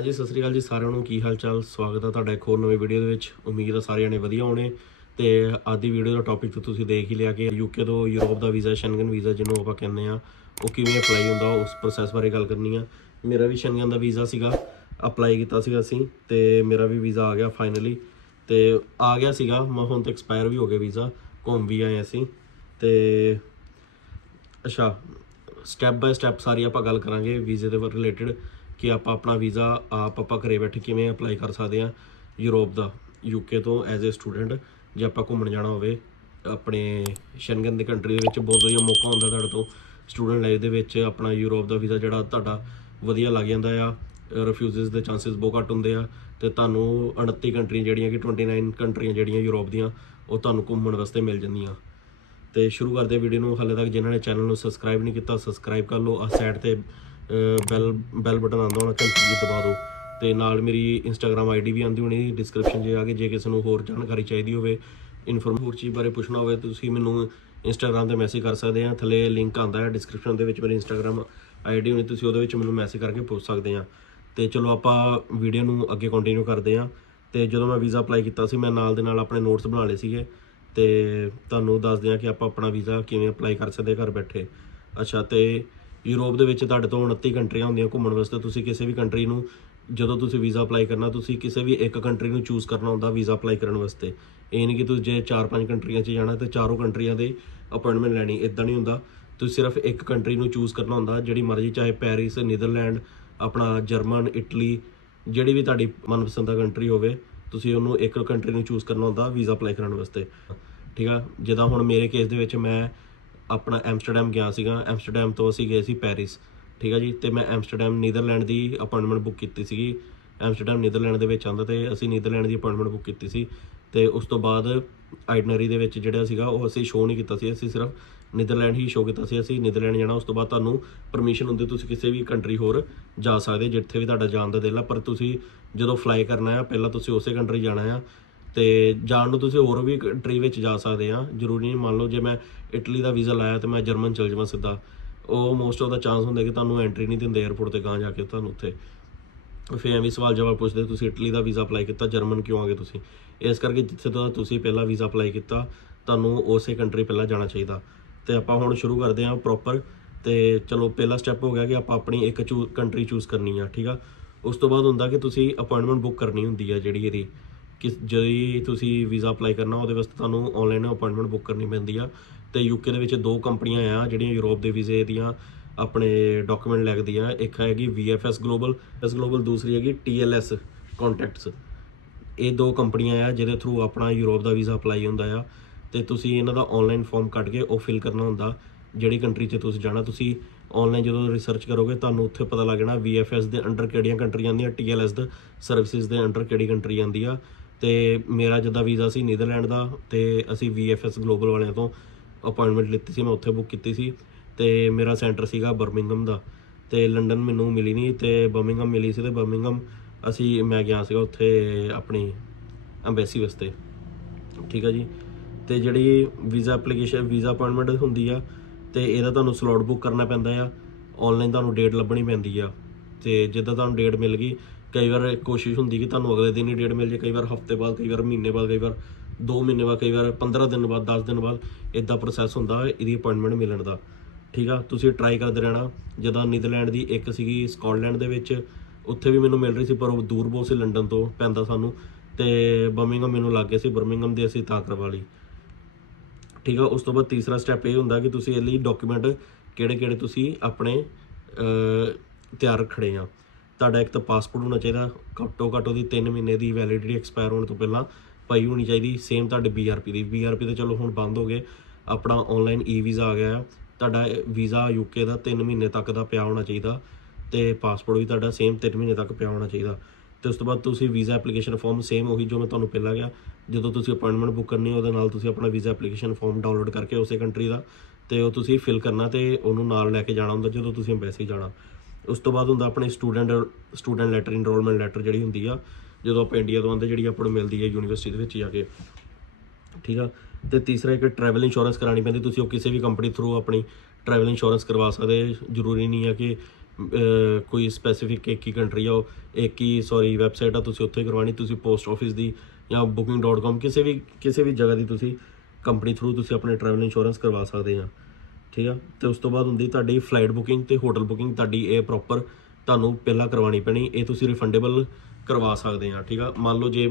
ਹਾਂਜੀ ਸਤਿ ਸ੍ਰੀ ਅਕਾਲ ਜੀ ਸਾਰਿਆਂ ਨੂੰ, ਕੀ ਹਾਲ ਚਾਲ ਸਵਾਗਤ ਹੈ ਤੁਹਾਡਾ ਇੱਕ ਹੋਰ ਨਵੀਂ ਵੀਡੀਓ ਦੇ ਵਿੱਚ। ਉਮੀਦ ਹੈ ਸਾਰੇ ਨੇ ਵਧੀਆ ਹੋਣੇ। ਤੇ ਅੱਜ ਦੀ ਵੀਡੀਓ ਦਾ ਟੌਪਿਕ ਤੁਸੀਂ ਦੇਖ ਹੀ ਲਿਆ ਕਿ ਯੂਕੇ ਤੋਂ ਯੂਰਪ ਦਾ ਵੀਜ਼ਾ ਸ਼ੈਂਗਨ ਵੀਜ਼ਾ ਜਿਹਨੂੰ ਆਪਾਂ ਕਹਿੰਦੇ ਆ, ਉਹ ਕਿਵੇਂ ਅਪਲਾਈ ਹੁੰਦਾ, ਉਸ ਪ੍ਰੋਸੈਸ ਬਾਰੇ ਗੱਲ ਕਰਨੀ ਆ। ਮੇਰਾ ਵੀ ਸ਼ੈਂਗਨ ਦਾ ਵੀਜ਼ਾ ਸੀਗਾ ਅਪਲਾਈ ਕੀਤਾ ਸੀਗਾ ਅਸੀਂ, ਤੇ ਮੇਰਾ ਵੀ ਵੀਜ਼ਾ ਆ ਗਿਆ ਫਾਈਨਲੀ ਤੇ ਆ ਗਿਆ ਸੀਗਾ, ਮੈਂ ਹੁਣ ਤਾਂ ਐਕਸਪਾਇਰ ਵੀ ਹੋ ਗਿਆ ਵੀਜ਼ਾ ਘੁੰਮ ਵੀ ਆਏ ਅਸੀਂ। ਤੇ ਅੱਛਾ ਸਟੈਪ ਬਾਈ ਸਟੈਪ ਸਾਰੀ ਆਪਾਂ ਗੱਲ ਕਰਾਂਗੇ ਵੀਜ਼ੇ ਦੇ ਰਿਲੇਟਡ ਕਿ ਆਪਾਂ ਆਪਣਾ ਵੀਜ਼ਾ ਆਪ ਆਪਾਂ ਘਰੇ ਬੈਠੇ ਕਿਵੇਂ ਅਪਲਾਈ ਕਰ ਸਕਦੇ ਆ ਯੂਰਪ ਦਾ ਯੂਕੇ ਤੋਂ ਐਜ਼ ਅ ਸਟੂਡੈਂਟ ਜੇ ਆਪਾਂ ਘੁੰਮਣ ਜਾਣਾ ਹੋਵੇ, ਆਪਣੇ ਸ਼ੈਂਗਨ ਦੇ ਕੰਟਰੀ ਦੇ ਵਿੱਚ ਬਹੁਤ ਵਧੀਆ ਮੌਕਾ ਹੁੰਦਾ ਤੁਹਾਡੇ ਤੋਂ ਸਟੂਡੈਂਟ ਲਾਈਫ ਦੇ ਵਿੱਚ ਆਪਣਾ ਯੂਰਪ ਦਾ ਵੀਜ਼ਾ ਜਿਹੜਾ ਤੁਹਾਡਾ ਵਧੀਆ ਲੱਗ ਜਾਂਦਾ ਆ ਰਿਫਿਊਜ਼ਸ ਦੇ ਚਾਂਸਸ ਬਹੁਤ ਘੱਟ ਹੁੰਦੇ ਆ, ਤੇ ਤੁਹਾਨੂੰ 29 ਕੰਟਰੀਆਂ ਜਿਹੜੀਆਂ ਕਿ 29 ਕੰਟਰੀਆਂ ਜਿਹੜੀਆਂ ਯੂਰਪ ਦੀਆਂ, ਉਹ ਤੁਹਾਨੂੰ ਘੁੰਮਣ ਵਾਸਤੇ ਮਿਲ ਜਾਂਦੀਆਂ। ਤੇ ਸ਼ੁਰੂ ਕਰਦੇ ਵੀਡੀਓ ਨੂੰ, ਹਾਲੇ ਤੱਕ ਜਿਨ੍ਹਾਂ ਨੇ ਚੈਨਲ ਨੂੰ ਸਬਸਕ੍ਰਾਈਬ ਨਹੀਂ ਕੀਤਾ ਸਬਸਕ੍ਰਾਈਬ ਕਰ ਲਓ ਆ ਸਾਈਡ ਤੇ ਬੈਲ ਬੈਲ ਬਟਨ ਆਉਂਦਾ ਹੋਣਾ, ਘੰਟੀ ਦਬਾ ਦਿਓ। ਤੇ ਨਾਲ ਮੇਰੀ ਇੰਸਟਾਗ੍ਰam ਆਈਡੀ ਵੀ ਆਉਂਦੀ ਹੋਣੀ ਡਿਸਕ੍ਰਿਪਸ਼ਨ 'ਚ ਆ ਕੇ, ਜੇ ਕਿਸੇ ਨੂੰ ਹੋਰ ਜਾਣਕਾਰੀ ਚਾਹੀਦੀ ਹੋਵੇ ਇਨਫੋਰਮ ਹੋਰ ਚੀਜ਼ ਬਾਰੇ ਪੁੱਛਣਾ ਹੋਵੇ ਤੁਸੀਂ ਮੈਨੂੰ ਇੰਸਟਾਗ੍ਰam ਤੇ ਮੈਸੇਜ ਕਰ ਸਕਦੇ ਆ। ਥੱਲੇ ਲਿੰਕ ਆਉਂਦਾ ਹੈ ਡਿਸਕ੍ਰਿਪਸ਼ਨ ਦੇ ਵਿੱਚ ਮੇਰੀ ਇੰਸਟਾਗ੍ਰam ਆਈਡੀ ਹੋਣੀ, ਤੁਸੀਂ ਉਹਦੇ ਵਿੱਚ ਮੈਨੂੰ ਮੈਸੇਜ ਕਰਕੇ ਪੁੱਛ ਸਕਦੇ ਆ। ਤੇ ਚਲੋ ਆਪਾਂ ਵੀਡੀਓ ਨੂੰ ਅੱਗੇ ਕੰਟੀਨਿਊ ਕਰਦੇ ਆ। ਤੇ ਜਦੋਂ ਮੈਂ ਵੀਜ਼ਾ ਅਪਲਾਈ ਕੀਤਾ ਸੀ, ਮੈਂ ਨਾਲ ਦੇ ਨਾਲ ਆਪਣੇ ਨੋਟਸ ਬਣਾ ਲਏ ਸੀਗੇ। ਤੇ ਤੁਹਾਨੂੰ ਦੱਸਦੇ ਆ ਕਿ ਆਪਾਂ ਆਪਣਾ ਵੀਜ਼ਾ ਕਿਵੇਂ ਅਪਲਾਈ ਕਰ ਸਕਦੇ ਘਰ ਬੈਠੇ। ਅੱਛਾ, ਤੇ ਯੂਰਪ ਦੇ ਵਿੱਚ ਤੁਹਾਡੇ ਤੋਂ 29 ਕੰਟਰੀਆਂ ਹੁੰਦੀਆਂ ਘੁੰਮਣ ਵਾਸਤੇ, ਤੁਸੀਂ ਕਿਸੇ ਵੀ ਕੰਟਰੀ ਨੂੰ ਜਦੋਂ ਤੁਸੀਂ ਵੀਜ਼ਾ ਅਪਲਾਈ ਕਰਨਾ, ਤੁਸੀਂ ਕਿਸੇ ਵੀ ਇੱਕ ਕੰਟਰੀ ਨੂੰ ਚੂਜ਼ ਕਰਨਾ ਹੁੰਦਾ ਵੀਜ਼ਾ ਅਪਲਾਈ ਕਰਨ ਵਾਸਤੇ। ਇਹ ਨਹੀਂ ਕਿ ਤੁਸੀਂ ਜੇ 4-5 ਕੰਟਰੀਆਂ 'ਚ ਜਾਣਾ ਤੇ ਚਾਰੋਂ ਕੰਟਰੀਆਂ ਦੇ ਅਪਾਇੰਟਮੈਂਟ ਲੈਣੀ ਇਦਾਂ ਨਹੀਂ ਹੁੰਦਾ। ਤੁਸੀਂ ਸਿਰਫ ਇੱਕ ਕੰਟਰੀ ਨੂੰ ਚੂਜ਼ ਕਰਨਾ ਹੁੰਦਾ, ਜਿਹੜੀ ਮਰਜ਼ੀ ਚਾਹੇ ਪੈਰਿਸ, ਨੀਦਰਲੈਂਡ, ਆਪਣਾ ਜਰਮਨ, ਇਟਲੀ, ਜਿਹੜੀ ਵੀ ਤੁਹਾਡੀ ਮਨਪਸੰਦ ਦਾ ਕੰਟਰੀ ਹੋਵੇ, ਤੁਸੀਂ ਉਹਨੂੰ ਇੱਕ ਕੰਟਰੀ ਨੂੰ ਚੂਜ਼ ਕਰਨਾ ਹੁੰਦਾ ਵੀਜ਼ਾ ਅਪਲਾਈ ਕਰਨ ਵਾਸਤੇ। ਠੀਕ ਆ? ਜਿੱਦਾਂ ਹੁਣ ਮੇਰੇ ਕੇਸ ਦੇ ਵਿੱਚ ਮੈਂ ਆਪਣਾ ਐਮਸਟਰਡਮ ਗਿਆ ਸੀਗਾ। ਐਮਸਟਰਡਮ ਤੋਂ ਅਸੀਂ ਗਏ ਸੀ ਪੈਰਿਸ, ਠੀਕ ਆ ਜੀ? ਤੇ ਮੈਂ ਐਮਸਟਰਡਮ ਨੀਦਰਲੈਂਡ ਦੀ ਅਪਾਇੰਟਮੈਂਟ ਬੁੱਕ ਕੀਤੀ ਸੀਗੀ। ਐਮਸਟਰਡਮ ਨੀਦਰਲੈਂਡ ਦੇ ਵਿੱਚ ਆਉਂਦਾ ਤੇ ਅਸੀਂ ਨੀਦਰਲੈਂਡ ਦੀ ਅਪਾਇੰਟਮੈਂਟ ਬੁੱਕ ਕੀਤੀ ਸੀ। ਤੇ ਉਸ ਤੋਂ ਬਾਅਦ ਆਈਟਨਰੀ ਦੇ ਵਿੱਚ ਜਿਹੜਾ ਸੀਗਾ, ਉਹ ਅਸੀਂ ਸ਼ੋਅ ਨਹੀਂ ਕੀਤਾ ਸੀ। ਅਸੀਂ ਸਿਰਫ ਨੀਦਰਲੈਂਡ ਹੀ ਸ਼ੋਅ ਕੀਤਾ ਸੀ। ਅਸੀਂ ਨੀਦਰਲੈਂਡ ਜਾਣਾ, ਉਸ ਤੋਂ ਬਾਅਦ ਤੁਹਾਨੂੰ ਪਰਮਿਸ਼ਨ ਹੁੰਦੀ, ਤੁਸੀਂ ਕਿਸੇ ਵੀ ਕੰਟਰੀ ਹੋਰ ਜਾ ਸਕਦੇ, ਜਿੱਥੇ ਵੀ ਤੁਹਾਡਾ ਜਾਣ ਦਾ ਦਿਲ ਆ। ਪਰ ਤੁਸੀਂ ਜਦੋਂ ਫਲਾਈ ਕਰਨਾ ਆ, ਪਹਿਲਾਂ ਤੁਸੀਂ ਉਸੇ ਕੰਟਰੀ ਜਾਣਾ ਆ। ਤੇ ਜਾਣ ਨੂੰ ਤੁਸੀਂ ਹੋਰ ਵੀ ਕੰਟਰੀ ਵਿੱਚ ਜਾ ਸਕਦੇ ਆ, ਜ਼ਰੂਰੀ ਨਹੀਂ ਮੰਨ ਲਓ ਜੇ ਮੈਂ ਇਟਲੀ ਦਾ ਵੀਜ਼ਾ ਲਾਇਆ ਤੇ ਮੈਂ ਜਰਮਨ ਚਲ ਜਾਵਾਂ ਸਿੱਧਾ। ਉਹ ਮੋਸਟ ਆਫ ਦਾ ਚਾਂਸ ਹੁੰਦਾ ਕਿ ਤੁਹਾਨੂੰ ਐਂਟਰੀ ਨਹੀਂ ਦਿੰਦੇ 에ਅਰਪੋਰਟ ਤੇ ਗਾਂ ਜਾ ਕੇ ਤੁਹਾਨੂੰ ਉੱਥੇ। ਫਿਰ ਐਵੇਂ ਸਵਾਲ ਜਵਾਬ ਪੁੱਛਦੇ, ਤੁਸੀਂ ਇਟਲੀ ਦਾ ਵੀਜ਼ਾ ਅਪਲਾਈ ਕੀਤਾ, ਜਰਮਨ ਕਿਉਂ ਆਗੇ ਤੁਸੀਂ? ਇਸ ਕਰਕੇ ਜਿੱਥੇ ਤੋਂ ਤੁਸੀਂ ਪਹਿਲਾਂ ਵੀਜ਼ਾ ਅਪਲਾਈ ਕੀਤਾ, ਤੁਹਾਨੂੰ ਉਸੇ ਕੰਟਰੀ ਪਹਿਲਾਂ ਜਾਣਾ ਚਾਹੀਦਾ। ਤੇ ਆਪਾਂ ਹੁਣ ਸ਼ੁਰੂ ਕਰਦੇ ਹਾਂ ਪ੍ਰੋਪਰ ਤੇ ਚਲੋ ਪਹਿਲਾ ਸਟੈਪ ਹੋ ਗਿਆ ਕਿ ਆਪਾਂ ਆਪਣੀ ਇੱਕ ਚੂ ਕੰਟਰੀ ਚੂਜ਼ ਕਰਨੀ ਆ, ਠੀਕ ਆ? ਉਸ ਤੋਂ ਬਾਅਦ ਹੁੰਦਾ ਕਿ ਤੁਸੀਂ ਅਪਾਇੰਟਮੈਂਟ ਬੁੱਕ ਕਰਨੀ ਹੁੰਦੀ ਆ ਜਿਹੜੀ ਇਹਦੀ। ਕਿ ਜਿਹੜੀ ਤੁਸੀਂ ਵੀਜ਼ਾ ਅਪਲਾਈ ਕਰਨਾ, ਉਹਦੇ ਵਾਸਤੇ ਤੁਹਾਨੂੰ ਆਨਲਾਈਨ ਅਪਾਇੰਟਮੈਂਟ ਬੁੱਕ ਕਰਨੀ ਪੈਂਦੀ ਆ। ਤੇ ਯੂਕੇ ਦੇ ਵਿੱਚ ਦੋ ਕੰਪਨੀਆਂ ਆ, ਜਿਹੜੀਆਂ ਯੂਰਪ ਦੇ ਵੀਜ਼ੇ ਦੀਆਂ ਆਪਣੇ ਡਾਕੂਮੈਂਟ ਲਿਖਦੀਆਂ ਇੱਕ ਹੈਗੀ VFS ਗਲੋਬਲ ਐਸ ਗਲੋਬਲ ਦੂਸਰੀ ਹੈਗੀ TLS ਕੰਟੈਕਟਸ ਇਹ ਦੋ ਕੰਪਨੀਆਂ ਆ, ਜਿਹਦੇ ਥਰੂ ਆਪਣਾ ਯੂਰਪ ਦਾ ਵੀਜ਼ਾ ਅਪਲਾਈ ਹੁੰਦਾ ਆ। ਤੇ ਤੁਸੀਂ ਇਹਨਾਂ ਦਾ ਆਨਲਾਈਨ ਫਾਰਮ ਕੱਢ ਕੇ ਉਹ ਫਿਲ ਕਰਨਾ ਹੁੰਦਾ, ਜਿਹੜੀ ਕੰਟਰੀ 'ਚ ਤੁਸੀਂ ਜਾਣਾ। ਤੁਸੀਂ ਆਨਲਾਈਨ ਜਦੋਂ ਰਿਸਰਚ ਕਰੋਗੇ, ਤੁਹਾਨੂੰ ਉੱਥੇ ਪਤਾ ਲੱਗ ਜਾਣਾ VFS ਦੇ ਅੰਡਰ ਕਿਹੜੀਆਂ ਕੰਟਰੀਆਂ ਆਉਂਦੀਆਂ TLS ਦੇ ਸਰਵਿਸਿਜ਼ ਦੇ ਅੰਡਰ ਕਿਹੜੀ ਕੰਟਰੀ ਆਉਂਦੀ ਆ। ਤੇ ਮੇਰਾ ਜਿੱਦਾਂ ਵੀਜ਼ਾ ਸੀ ਨੀਦਰਲੈਂਡ ਦਾ ਤੇ ਅਸੀਂ VFS ਗਲੋਬਲ ਵਾਲਿਆਂ ਤੋਂ ਅਪਾਇੰਟਮੈਂਟ ਲਿੱਤੀ ਸੀ, ਮੈਂ ਉੱਥੇ ਬੁੱਕ ਕੀਤੀ ਸੀ ਤੇ ਮੇਰਾ ਸੈਂਟਰ ਸੀਗਾ ਬਰਮਿੰਗਮ ਦਾ ਤੇ ਲੰਡਨ ਮੈਨੂੰ ਮਿਲੀ ਨਹੀਂ ਤੇ ਬਰਮਿੰਗਮ ਮਿਲੀ ਸੀ ਤੇ ਬਰਮਿੰਗਮ ਅਸੀਂ, ਮੈਂ ਗਿਆ ਸੀਗਾ ਉੱਥੇ ਆਪਣੀ ਐਮਬੈਸੀ ਵਾਸਤੇ। ਠੀਕ ਆ ਜੀ? ਤੇ ਜਿਹੜੀ ਵੀਜ਼ਾ ਐਪਲੀਕੇਸ਼ਨ, ਵੀਜ਼ਾ ਅਪਾਇੰਟਮੈਂਟ ਹੁੰਦੀ ਆ ਤੇ ਇਹਦਾ ਤੁਹਾਨੂੰ ਸਲੋਟ ਬੁੱਕ ਕਰਨਾ ਪੈਂਦਾ ਆ ਆਨਲਾਈਨ ਤੁਹਾਨੂੰ ਡੇਟ ਲੱਭਣੀ ਪੈਂਦੀ ਆ ਤੇ ਜਿੱਦਾਂ ਤੁਹਾਨੂੰ ਡੇਟ ਮਿਲ ਗਈ ਕਈ ਵਾਰ ਕੋਸ਼ਿਸ਼ ਹੁੰਦੀ ਕਿ ਤੁਹਾਨੂੰ ਅਗਲੇ ਦਿਨ ਹੀ ਡੇਟ ਮਿਲ ਜੇ, ਕਈ ਵਾਰ ਹਫ਼ਤੇ ਬਾਅਦ, ਕਈ ਵਾਰ ਮਹੀਨੇ ਬਾਅਦ, ਕਈ ਵਾਰ 2 ਮਹੀਨੇ ਬਾਅਦ, ਕਈ ਵਾਰ 15 ਦਿਨ ਬਾਅਦ 10 ਦਿਨ ਬਾਅਦ ਇਦਾਂ ਪ੍ਰੋਸੈਸ ਹੁੰਦਾ ਇਹਦੀ ਅਪਾਇੰਟਮੈਂਟ ਮਿਲਣ ਦਾ। ਠੀਕ ਆ? ਤੁਸੀਂ ਟਰਾਈ ਕਰਦੇ ਰਹਿਣਾ। ਜਦੋਂ ਨੀਦਰਲੈਂਡ ਦੀ ਇੱਕ ਸੀਗੀ ਸਕਾਟਲੈਂਡ ਦੇ ਵਿੱਚ, ਉੱਥੇ ਵੀ ਮੈਨੂੰ ਮਿਲ ਰਹੀ ਸੀ, ਪਰ ਉਹ ਦੂਰ ਬਹੁਤ ਸੀ ਲੰਡਨ ਤੋਂ, ਪੈਂਦਾ ਸਾਨੂੰ। ਤੇ ਬਰਮਿੰਗਮ ਮੈਨੂੰ ਲੱਗ ਗਿਆ ਸੀ ਬਰਮਿੰਗਮ ਦੀ ਅਸੀਂ ਤਾਂ ਕਰਵਾ ਲਈ ਠੀਕ ਆ? ਉਸ ਤੋਂ ਬਾਅਦ ਤੀਸਰਾ ਸਟੈਪ ਇਹ ਹੁੰਦਾ ਕਿ ਤੁਸੀਂ ਇਹ ਲਈ ਡਾਕੂਮੈਂਟ ਕਿਹੜੇ ਕਿਹੜੇ ਤੁਸੀਂ ਆਪਣੇ ਤਿਆਰ ਰੱਖਣੇ ਆ। ਤੁਹਾਡਾ ਇੱਕ ਤਾਂ ਪਾਸਪੋਰਟ ਹੋਣਾ ਚਾਹੀਦਾ, ਘੱਟੋ ਘੱਟ ਉਹਦੀ 3 ਮਹੀਨੇ ਦੀ ਵੈਲਿਡਿਟੀ ਐਕਸਪਾਇਰ ਹੋਣ ਤੋਂ ਪਹਿਲਾਂ ਪਈ ਹੋਣੀ ਚਾਹੀਦੀ ਸੇਮ ਤੁਹਾਡੇ BRP ਦੀ। BRP ਤਾਂ ਚਲੋ ਹੁਣ ਬੰਦ ਹੋ ਗਏ, ਆਪਣਾ ਆਨਲਾਈਨ ਈ ਵੀਜ਼ਾ ਆ ਗਿਆ ਆ ਤੁਹਾਡਾ ਵੀਜ਼ਾ ਯੂਕੇ ਦਾ 3 ਮਹੀਨੇ ਤੱਕ ਦਾ ਪਿਆ ਹੋਣਾ ਚਾਹੀਦਾ ਤੇ ਪਾਸਪੋਰਟ ਵੀ ਤੁਹਾਡਾ ਸੇਮ 3 ਮਹੀਨੇ ਤੱਕ ਪਿਆ ਹੋਣਾ ਚਾਹੀਦਾ। ਤੇ ਉਸ ਤੋਂ ਬਾਅਦ ਤੁਸੀਂ ਵੀਜ਼ਾ ਐਪਲੀਕੇਸ਼ਨ ਫਾਰਮ ਸੇਮ ਉਹੀ ਜੋ ਮੈਂ ਤੁਹਾਨੂੰ ਪਹਿਲਾਂ ਗਿਆ ਜਦੋਂ ਤੁਸੀਂ ਅਪਾਇੰਟਮੈਂਟ ਬੁੱਕ ਕਰਨੀ ਹੈ, ਉਹਦੇ ਨਾਲ ਤੁਸੀਂ ਆਪਣਾ ਵੀਜ਼ਾ ਐਪਲੀਕੇਸ਼ਨ ਫਾਰਮ ਡਾਊਨਲੋਡ ਕਰਕੇ ਉਸੇ ਕੰਟਰੀ ਦਾ ਤੇ ਉਹ ਤੁਸੀਂ ਫਿਲ ਕਰਨਾ ਤੇ ਉਹਨੂੰ ਨਾਲ ਲੈ ਕੇ ਜਾਣਾ ਹੁੰਦਾ ਜਦੋਂ ਤੁਸੀਂ ਐਮਬੈਸੀ ਜਾਣਾ। ਉਸ ਤੋਂ ਬਾਅਦ ਹੁੰਦਾ ਆਪਣੇ student student letter enrollment letter ਜਿਹੜੀ ਹੁੰਦੀ ਆ, ਜਦੋਂ ਆਪਾਂ ਇੰਡੀਆ ਤੋਂ ਆਉਂਦੇ, ਜਿਹੜੀ ਆਪਾਂ ਨੂੰ ਮਿਲਦੀ ਹੈ ਯੂਨੀਵਰਸਿਟੀ ਦੇ ਵਿੱਚ ਜਾ ਕੇ, ਠੀਕ ਆ? ਤੇ ਤੀਸਰਾ ਇੱਕ ਟਰੈਵਲ ਇੰਸ਼ੋਰੈਂਸ ਕਰਾਣੀ ਪੈਂਦੀ, ਤੁਸੀਂ ਉਹ ਕਿਸੇ ਵੀ ਕੰਪਨੀ ਥਰੂ ਆਪਣੀ ਟਰੈਵਲ ਇੰਸ਼ੋਰੈਂਸ ਕਰਵਾ ਸਕਦੇ, ਜ਼ਰੂਰੀ ਨਹੀਂ ਆ ਕਿ ਕੋਈ ਸਪੈਸੀਫਿਕ ਇੱਕ ਹੀ ਕੰਟਰੀ ਆ, ਉਹ ਇੱਕ ਹੀ ਸੌਰੀ ਵੈਬਸਾਈਟ ਆ, ਤੁਸੀਂ ਉੱਥੇ ਕਰਵਾਣੀ ਤੁਸੀਂ ਪੋਸਟ ਆਫਿਸ ਦੀ ਜਾਂ booking.com ਕਿਸੇ ਵੀ ਕਿਸੇ ਵੀ ਜਗ੍ਹਾ ਦੀ ਤੁਸੀਂ ਕੰਪਨੀ ਥਰੂ ਤੁਸੀਂ ਆਪਣੇ ਟਰੈਵਲ ਇੰਸ਼ੋਰੈਂਸ ਕਰਵਾ ਸਕਦੇ ਆ। ਠੀਕ ਆ? ਤੇ ਉਸ ਤੋਂ ਬਾਅਦ ਹੁੰਦੀ ਤੁਹਾਡੀ ਫਲਾਈਟ ਬੁਕਿੰਗ ਤੇ ਹੋਟਲ ਬੁਕਿੰਗ ਤੁਹਾਡੀ ਇਹ ਪ੍ਰੋਪਰ ਤੁਹਾਨੂੰ ਪਹਿਲਾਂ ਕਰਵਾਉਣੀ ਪੈਣੀ, ਇਹ ਤੁਸੀਂ ਰਿਫੰਡੇਬਲ ਕਰਵਾ ਸਕਦੇ ਆ, ਠੀਕ ਆ? ਮੰਨ ਲਓ ਜੇ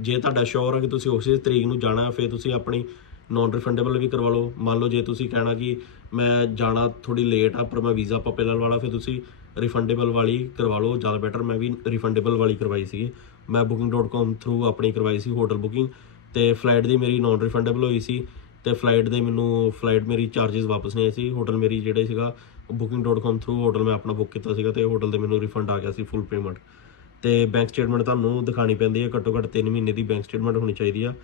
ਜੇ ਤੁਹਾਡਾ ਸ਼ੋਰ ਆ ਕਿ ਤੁਸੀਂ ਉਸੇ ਤਰੀਕ ਨੂੰ ਜਾਣਾ, ਫਿਰ ਤੁਸੀਂ ਆਪਣੀ ਨਾਨ ਰਿਫੰਡੇਬਲ ਵੀ ਕਰਵਾ ਲਓ। ਮੰਨ ਲਓ ਜੇ ਤੁਸੀਂ ਕਹਿਣਾ ਕਿ ਮੈਂ ਜਾਣਾ ਥੋੜੀ ਲੇਟ ਆ, ਪਰ ਮੈਂ ਵੀਜ਼ਾ ਆਪਾਂ ਪਹਿਲਾਂ ਵਾਲਾ ਫਿਰ ਤੁਸੀਂ ਰਿਫੰਡੇਬਲ ਵਾਲੀ ਕਰਵਾ ਲਓ। ਜ਼ਿਆਦਾ ਬੈਟਰ ਮੈਂ ਵੀ ਰਿਫੰਡੇਬਲ ਵਾਲੀ ਕਰਵਾਈ ਸੀ ਮੈਂ booking.com ਥਰੂ ਆਪਣੀ ਕਰਵਾਈ ਸੀ ਹੋਟਲ ਬੁਕਿੰਗ ਤੇ ਫਲਾਈਟ ਦੀ ਮੇਰੀ ਨਾਨ ਰਿਫੰਡੇਬਲ ਹੋਈ ਸੀ। ਤੇ ਫਲਾਈਟ ਦੇ ਮੈਨੂੰ ਫਲਾਈਟ ਮੇਰੀ ਚਾਰजेस ਵਾਪਸ ਨਹੀਂ ਆਏ ਸੀ। ਹੋਟਲ ਮੇਰੀ ਜਿਹੜੇ ਸੀਗਾ, booking.com ਥਰੂ ਹੋਟਲ ਮੈਂ ਆਪਣਾ ਬੁੱਕ ਕੀਤਾ ਸੀਗਾ ਤੇ ਹੋਟਲ ਦੇ ਮੈਨੂੰ ਰਿਫੰਡ ਆ ਗਿਆ ਸੀ ਫੁੱਲ ਪੇਮੈਂਟ ਤੇ ਬੈਂਕ ਸਟੇਟਮੈਂਟ ਤੁਹਾਨੂੰ ਦਿਖਾਣੀ ਪੈਂਦੀ ਹੈ, ਘੱਟੋ ਘੱਟ 3 ਮਹੀਨੇ ਦੀ ਬੈਂਕ ਸਟੇਟਮੈਂਟ ਹੋਣੀ ਚਾਹੀਦੀ ਆ।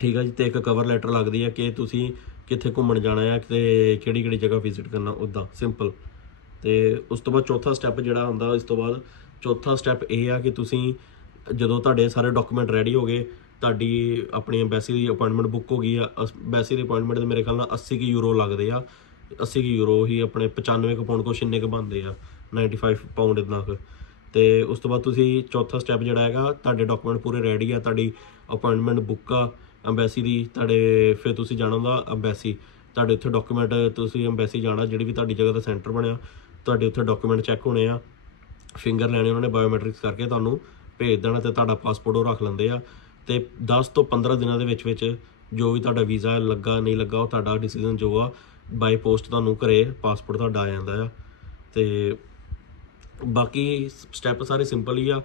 ਠੀਕ ਆ ਜੀ, ਤੇ ਇੱਕ ਕਵਰ ਲੈਟਰ ਲੱਗਦੀ ਆ ਕਿ ਤੁਸੀਂ ਕਿੱਥੇ ਘੁੰਮਣ ਜਾਣਾ ਆ, ਤੇ ਕਿਹੜੀ ਕਿਹੜੀ ਜਗ੍ਹਾ ਵਿਜ਼ਿਟ ਕਰਨਾ ਉਦਾਂ ਸਿੰਪਲ ਤੇ ਉਸ ਤੋਂ ਬਾਅਦ ਚੌਥਾ ਸਟੈਪ ਜਿਹੜਾ ਹੁੰਦਾ, ਇਸ ਤੋਂ ਬਾਅਦ ਚੌਥਾ ਸਟੈਪ ਇਹ ਆ ਕਿ ਤੁਸੀਂ ਜਦੋਂ ਤੁਹਾਡੇ ਸਾਰੇ ਡਾਕੂਮੈਂਟ ਰੈਡੀ ਹੋ ਗਏ ਤੁਹਾਡੀ ਆਪਣੀ ਐਮਬੈਸੀ ਦੀ ਅਪਾਇੰਟਮੈਂਟ ਬੁੱਕ ਹੋ ਗਈ ਆ। ਐਮਬੈਸੀ ਦੀ ਅਪਾਇੰਟਮੈਂਟ ਦੇ ਮੇਰੇ ਖਿਆਲ ਨਾਲ 80 ਕੀ ਯੂਰੋ ਲੱਗਦੇ ਆ। 80 ਕੀ ਯੂਰੋ ਹੀ ਆਪਣੇ 95 ਕੁ ਪਾਉਂਡ ਕੁਛ ਇੰਨੇ ਕੁ ਬਣਦੇ ਆ। 95 ਪਾਉਂਡ ਇਦਾਂ ਕੁ। ਤੇ ਉਸ ਤੋਂ ਬਾਅਦ ਤੁਸੀਂ ਚੌਥਾ ਸਟੈਪ ਜਿਹੜਾ ਹੈਗਾ, ਤੁਹਾਡੇ ਡਾਕੂਮੈਂਟ ਪੂਰੇ ਰੈਡੀ ਆ, ਤੁਹਾਡੀ ਅਪਾਇੰਟਮੈਂਟ ਬੁੱਕ ਆ ਐਮਬੈਸੀ ਦੀ, ਤੁਹਾਡੇ ਫਿਰ ਤੁਸੀਂ ਜਾਣਾ ਹੁੰਦਾ ਐਮਬੈਸੀ ਤੁਹਾਡੇ ਉੱਥੇ ਡਾਕੂਮੈਂਟ ਤੁਸੀਂ ਐਮਬੈਸੀ ਜਾਣਾ, ਜਿਹੜੀ ਵੀ ਤੁਹਾਡੀ ਜਗ੍ਹਾ ਦਾ ਸੈਂਟਰ ਬਣਿਆ, ਤੁਹਾਡੇ ਉੱਥੇ ਡਾਕੂਮੈਂਟ ਚੈੱਕ ਹੋਣੇ ਆ। ਫਿੰਗਰ ਲੈਣੇ ਉਹਨਾਂ ਨੇ ਬਾਇਓਮੈਟ੍ਰਿਕਸ ਕਰਕੇ ਤੁਹਾਨੂੰ ਭੇਜ ਦੇਣਾ ਤੇ ਤੁਹਾਡਾ ਪਾਸਪੋਰਟ ਉਹ ਰੱਖ ਲੈਂਦੇ ਆ। ਤੇ 10 ਤੋਂ 15 ਦਿਨਾਂ ਦੇ ਵਿੱਚ ਵਿੱਚ ਜੋ ਵੀ ਤੁਹਾਡਾ ਵੀਜ਼ਾ ਲੱਗਾ, ਨਹੀਂ ਲੱਗਾ, ਉਹ ਤੁਹਾਡਾ ਡਿਸੀਜਨ ਜੋ ਆ ਬਾਈ ਪੋਸਟ ਤੁਹਾਨੂੰ ਘਰੇ ਪਾਸਪੋਰਟ ਤੁਹਾਡਾ ਆ ਜਾਂਦਾ ਆ। ਤੇ ਬਾਕੀ ਸਟੈਪ ਸਾਰੇ ਸਿੰਪਲ ਹੀ ਆ।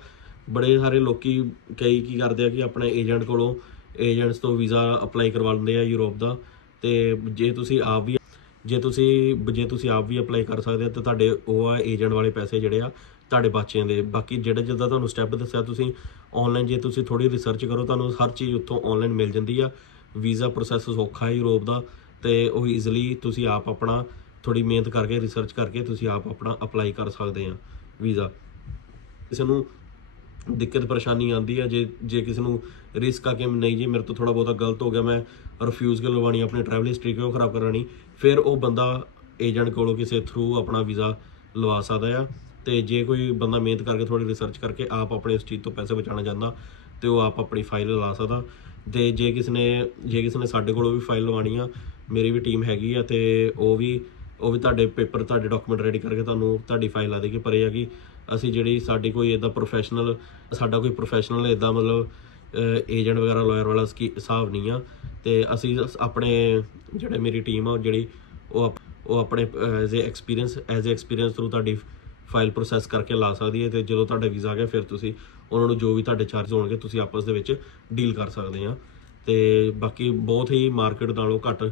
ਬੜੇ ਸਾਰੇ ਲੋਕੀ ਕਈ ਕੀ ਕਰਦੇ ਆ ਕਿ ਆਪਣੇ ਏਜੰਟ ਕੋਲੋਂ ਏਜੰਟਸ ਤੋਂ ਵੀਜ਼ਾ ਅਪਲਾਈ ਕਰਵਾ ਲੈਂਦੇ ਆ ਯੂਰਪ ਦਾ। ਤੇ ਜੇ ਤੁਸੀਂ ਆਪ ਵੀ, ਜੇ ਤੁਸੀਂ ਜੇ ਤੁਸੀਂ ਆਪ ਵੀ ਅਪਲਾਈ ਕਰ ਸਕਦੇ ਆ, ਤਾਂ ਤੁਹਾਡੇ ਉਹ ਆ ਏਜੰਟ ਵਾਲੇ ਪੈਸੇ ਜਿਹੜੇ ਆ ਤੁਹਾਡੇ ਬੱਚਿਆਂ ਦੇ। ਬਾਕੀ ਜਿਹੜਾ ਜਿੱਦਾਂ ਤੁਹਾਨੂੰ ਸਟੈਪ ਦੱਸਿਆ, ਤੁਸੀਂ ਆਨਲਾਈਨ ਜੇ ਤੁਸੀਂ ਥੋੜੀ ਰਿਸਰਚ ਕਰੋ, ਤੁਹਾਨੂੰ ਹਰ ਚੀਜ਼ ਉੱਥੋਂ ਆਨਲਾਈਨ ਮਿਲ ਜਾਂਦੀ ਆ। ਵੀਜ਼ਾ ਪ੍ਰੋਸੈਸ ਸੌਖਾ ਹੈ ਯੂਰਪ ਦਾ ਤੇ ਉਹ ਈਜ਼ੀਲੀ ਤੁਸੀਂ ਆਪ ਆਪਣਾ ਥੋੜੀ ਮਿਹਨਤ ਕਰਕੇ ਰਿਸਰਚ ਕਰਕੇ ਤੁਸੀਂ ਆਪ ਆਪਣਾ ਅਪਲਾਈ ਕਰ ਸਕਦੇ ਆ ਵੀਜ਼ਾ ਕਿਸੇ ਨੂੰ ਦਿੱਕਤ ਪਰੇਸ਼ਾਨੀ ਆਉਂਦੀ ਹੈ ਜੇ ਜੇ ਕਿਸੇ ਨੂੰ ਰਿਸਕ ਆ ਕਿ ਨਹੀਂ ਜੀ, ਮੇਰੇ ਤੋਂ ਥੋੜਾ ਬਹੁਤਾ ਗਲਤ ਹੋ ਗਿਆ, ਮੈਂ ਰਿਫਿਊਜ਼ ਕਰ ਲਵਾਣੀ ਆਪਣੀ ਟਰੈਵਲ ਹਿਸਟਰੀ ਕਿਉਂ ਖਰਾਬ ਕਰਾਣੀ ਫਿਰ ਉਹ ਬੰਦਾ ਏਜੰਟ ਕੋਲੋਂ ਕਿਸੇ ਥਰੂ ਆਪਣਾ ਵੀਜ਼ਾ ਲਵਾ ਸਕਦਾ ਆ। ਤੇ ਜੇ ਕੋਈ ਬੰਦਾ ਮਿਹਨਤ ਕਰਕੇ ਥੋੜੀ ਰਿਸਰਚ ਕਰਕੇ ਆਪ ਆਪਣੇ ਉਸ ਚੀਜ਼ ਤੋਂ ਪੈਸੇ ਬਚਾਉਣਾ ਚਾਹੁੰਦਾ, ਤੇ ਉਹ ਆਪ ਆਪਣੀ ਫਾਈਲ ਲਾ ਸਕਦਾ। ਤੇ ਜੇ ਕਿਸ ਨੇ, ਜੇ ਕਿਸ ਨੇ ਸਾਡੇ ਕੋਲੋਂ ਵੀ ਫਾਈਲ ਲਵਾਣੀ ਆ ਮੇਰੀ ਵੀ ਟੀਮ ਹੈਗੀ ਆ ਤੇ ਉਹ ਵੀ ਉਹ ਵੀ ਤੁਹਾਡੇ ਪੇਪਰ ਤੁਹਾਡੇ ਡਾਕੂਮੈਂਟ ਰੈਡੀ ਕਰਕੇ ਤੁਹਾਨੂੰ ਤੁਹਾਡੀ ਫਾਈਲ ਲਾ ਦੇਗੀ। ਪਰ ਇਹ ਆ ਕਿ ਅਸੀਂ ਜਿਹੜੀ ਸਾਡੀ ਕੋਈ ਇਦਾਂ ਪ੍ਰੋਫੈਸ਼ਨਲ ਸਾਡਾ ਕੋਈ ਪ੍ਰੋਫੈਸ਼ਨਲ ਇਦਾਂ ਮਤਲਬ ਏਜੰਟ ਵਗੈਰਾ ਲਾਇਰ ਵਾਲਾ ਸਕੀ- ਹਿਸਾਬ ਨਹੀਂ ਆ। ਤੇ ਅਸੀਂ ਆਪਣੇ ਜਿਹੜੇ ਮੇਰੀ ਟੀਮ ਆ, ਉਹ ਜਿਹੜੀ ਉਹ ਆਪ- ਉਹ ਆਪਣੇ as a experience as a experience through ਤੁਹਾਡੀ ਫਾਈਲ ਪ੍ਰੋਸੈਸ ਕਰਕੇ ਲਾ ਸਕਦੀ ਹੈ ਤੇ ਜਦੋਂ ਤੁਹਾਡਾ ਵੀਜ਼ਾ ਆ ਗਿਆ, ਫਿਰ ਤੁਸੀਂ ਉਹਨਾਂ ਨੂੰ ਜੋ ਵੀ ਤੁਹਾਡੇ ਚਾਰਜ ਹੋਣਗੇ, ਤੁਸੀਂ ਆਪਸ ਦੇ ਵਿੱਚ ਡੀਲ ਕਰ ਸਕਦੇ ਆ। ਤੇ ਬਾਕੀ ਬਹੁਤ ਹੀ ਮਾਰਕੀਟ ਨਾਲੋਂ ਘੱਟ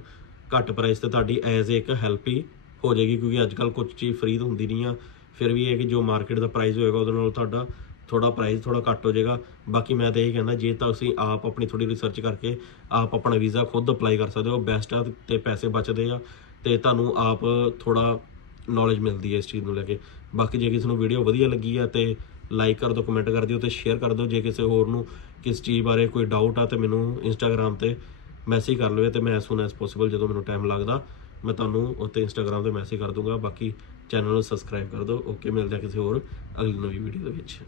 ਘੱਟ ਪ੍ਰਾਈਸ ਤੇ ਤੁਹਾਡੀ ਐਜ਼ ਇੱਕ ਹੈਲਪ ਹੀ ਹੋ ਜਾਏਗੀ, ਕਿਉਂਕਿ ਅੱਜ ਕੱਲ ਕੁਝ ਚੀਜ਼ ਫ੍ਰੀ ਤਾਂ ਹੁੰਦੀ ਨਹੀਂ ਆ। ਫਿਰ ਵੀ ਇਹ ਕਿ ਜੋ ਮਾਰਕੀਟ ਦਾ ਪ੍ਰਾਈਸ ਹੋਏਗਾ, ਉਹਦੇ ਨਾਲੋਂ ਤੁਹਾਡਾ ਥੋੜਾ ਪ੍ਰਾਈਸ ਥੋੜਾ ਘੱਟ ਹੋ ਜਾਏਗਾ। ਬਾਕੀ ਮੈਂ ਤਾਂ ਇਹ ਕਹਿੰਦਾ, ਜੇ ਤਾਂ ਤੁਸੀਂ ਆਪ ਆਪਣੀ ਥੋੜੀ ਰਿਸਰਚ ਕਰਕੇ ਆਪ ਆਪਣਾ ਵੀਜ਼ਾ ਖੁਦ ਅਪਲਾਈ ਕਰ ਸਕਦੇ ਹੋ ਬੈਸਟ ਆ ਤੇ ਪੈਸੇ ਬਚਦੇ ਆ ਤੇ ਤੁਹਾਨੂੰ ਆਪ ਥੋੜਾ ਨੌਲੇਜ ਮਿਲਦੀ ਹੈ ਇਸ ਚੀਜ਼ ਨੂੰ ਲੈ ਕੇ। ਬਾਕੀ ਜੇ ਕਿਸੇ ਨੂੰ ਵੀਡੀਓ ਵਧੀਆ ਲੱਗੀ ਆ ਤੇ ਲਾਈਕ ਕਰ ਦਿਓ ਕਮੈਂਟ ਕਰ ਦਿਓ ਤੇ ਸ਼ੇਅਰ ਕਰ ਦਿਓ। ਜੇ ਕਿਸੇ ਹੋਰ ਨੂੰ ਕਿਸ ਚੀਜ਼ ਬਾਰੇ ਕੋਈ ਡਾਊਟ ਆ ਤੇ ਮੈਨੂੰ ਇੰਸਟਾਗ੍ਰam ਤੇ ਮੈਸੇਜ ਕਰ ਲਵੇ ਤੇ ਮੈਂ ਐਸ ਸੂਨ ਐਸ ਪੋਸੀਬਲ ਜਦੋਂ ਮੈਨੂੰ ਟਾਈਮ ਲੱਗਦਾ, ਮੈਂ ਤੁਹਾਨੂੰ ਉੱਤੇ ਇੰਸਟਾਗ੍ਰam ਤੇ ਮੈਸੇਜ ਕਰ ਦੂੰਗਾ। ਬਾਕੀ ਚੈਨਲ ਨੂੰ ਸਬਸਕ੍ਰਾਈਬ ਕਰ ਦਿਓ। ਓਕੇ ਮਿਲਦੇ ਆ ਕਿਸੇ ਹੋਰ ਅਗਲੀ ਨਵੀਂ ਵੀਡੀਓ ਦੇ ਵਿੱਚ।